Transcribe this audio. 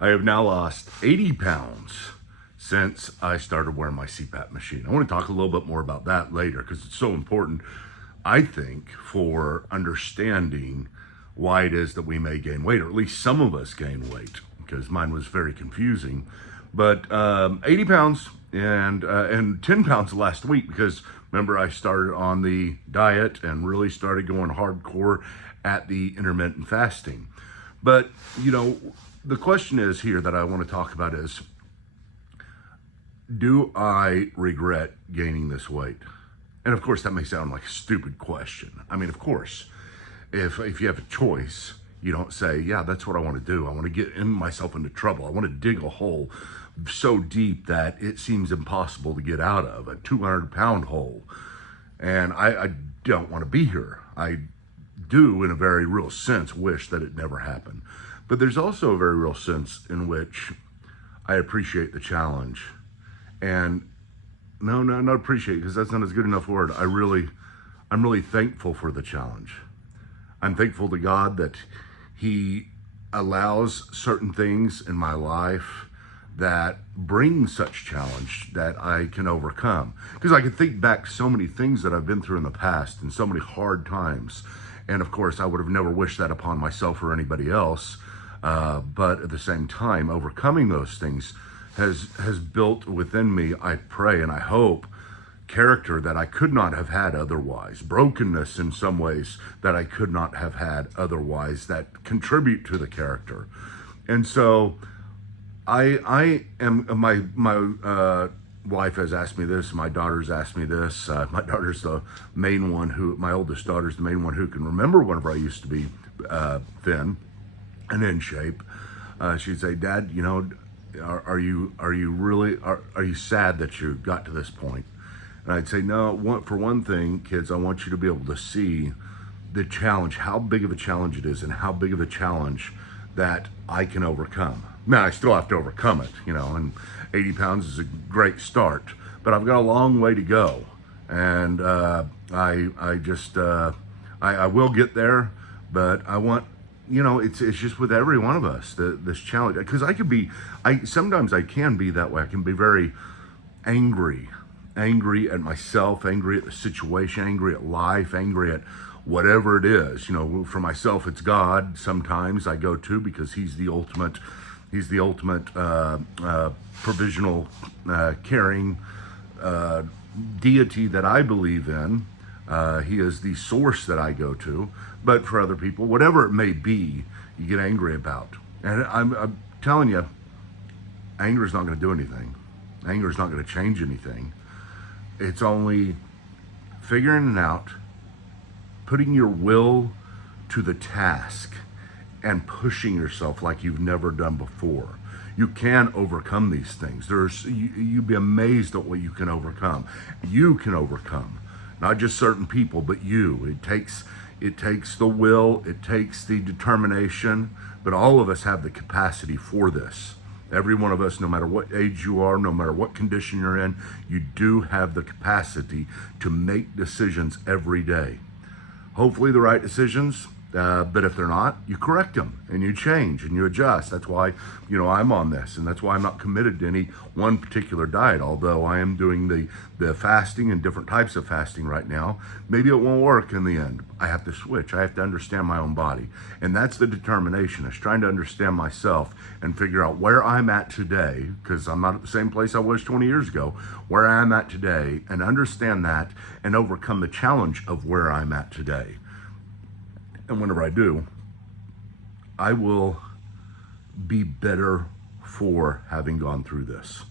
I have now lost 80 pounds since I started wearing my CPAP machine. I want to talk a little bit more about that later because it's so important, I think, for understanding why it is that we may gain weight, or at least some of us gain weight, because mine was very confusing. But 80 pounds and 10 pounds last week, because remember I started on the diet and really started going hardcore at the intermittent fasting. But, you know, the question is here that I want to talk about is, do I regret gaining this weight? And of course, that may sound like a stupid question. I mean, of course, if you have a choice, you don't say, yeah, that's what I want to do. I want to get myself into trouble. I want to dig a hole so deep that it seems impossible to get out of, a 200-pound hole. And I don't want to be here. I do, in a very real sense, wish that it never happened. But there's also a very real sense in which I appreciate the challenge. And no, not appreciate, because that's not as good enough word. I'm really thankful for the challenge. I'm thankful to God that He allows certain things in my life that bring such challenge that I can overcome. Because I can think back so many things that I've been through in the past and so many hard times. And of course, I would have never wished that upon myself or anybody else. But at the same time, overcoming those things has built within me, I pray and I hope, character that I could not have had otherwise, brokenness in some ways that I could not have had otherwise, that contribute to the character. And so I am, my wife has asked me this, my daughter's asked me this. My daughter's the main one my oldest daughter's the main one who can remember whenever I used to be thin and in shape. She'd say, Dad, you know, are you sad that you got to this point? And I'd say, no, for one thing, kids, I want you to be able to see the challenge, how big of a challenge it is, and how big of a challenge that I can overcome. Now, I still have to overcome it, you know, and 80 pounds is a great start, but I've got a long way to go. And I will get there, but I want, you know, it's just with every one of us, this challenge, because sometimes I can be that way. I can be very angry at myself, angry at the situation, angry at life, angry at whatever it is. You know, for myself, it's God. Sometimes I go to, because He's the ultimate provisional, caring deity that I believe in. He is the source that I go to. But for other people, whatever it may be, you get angry about. And I'm telling you, anger is not going to do anything. Anger is not going to change anything. It's only figuring it out, putting your will to the task, and pushing yourself like you've never done before. You can overcome these things. You'd be amazed at what you can overcome. You can overcome, not just certain people, but you. It takes the will, it takes the determination, but all of us have the capacity for this. Every one of us, no matter what age you are, no matter what condition you're in, you do have the capacity to make decisions every day. Hopefully the right decisions, but if they're not, you correct them and you change and you adjust. That's why, you know, I'm on this, and that's why I'm not committed to any one particular diet, although I am doing the fasting and different types of fasting right now. Maybe it won't work in the end. I have to switch. I have to understand my own body. And that's the determination, is trying to understand myself and figure out where I'm at today, because I'm not at the same place I was 20 years ago, where I'm at today, and understand that and overcome the challenge of where I'm at today. And whenever I do, I will be better for having gone through this.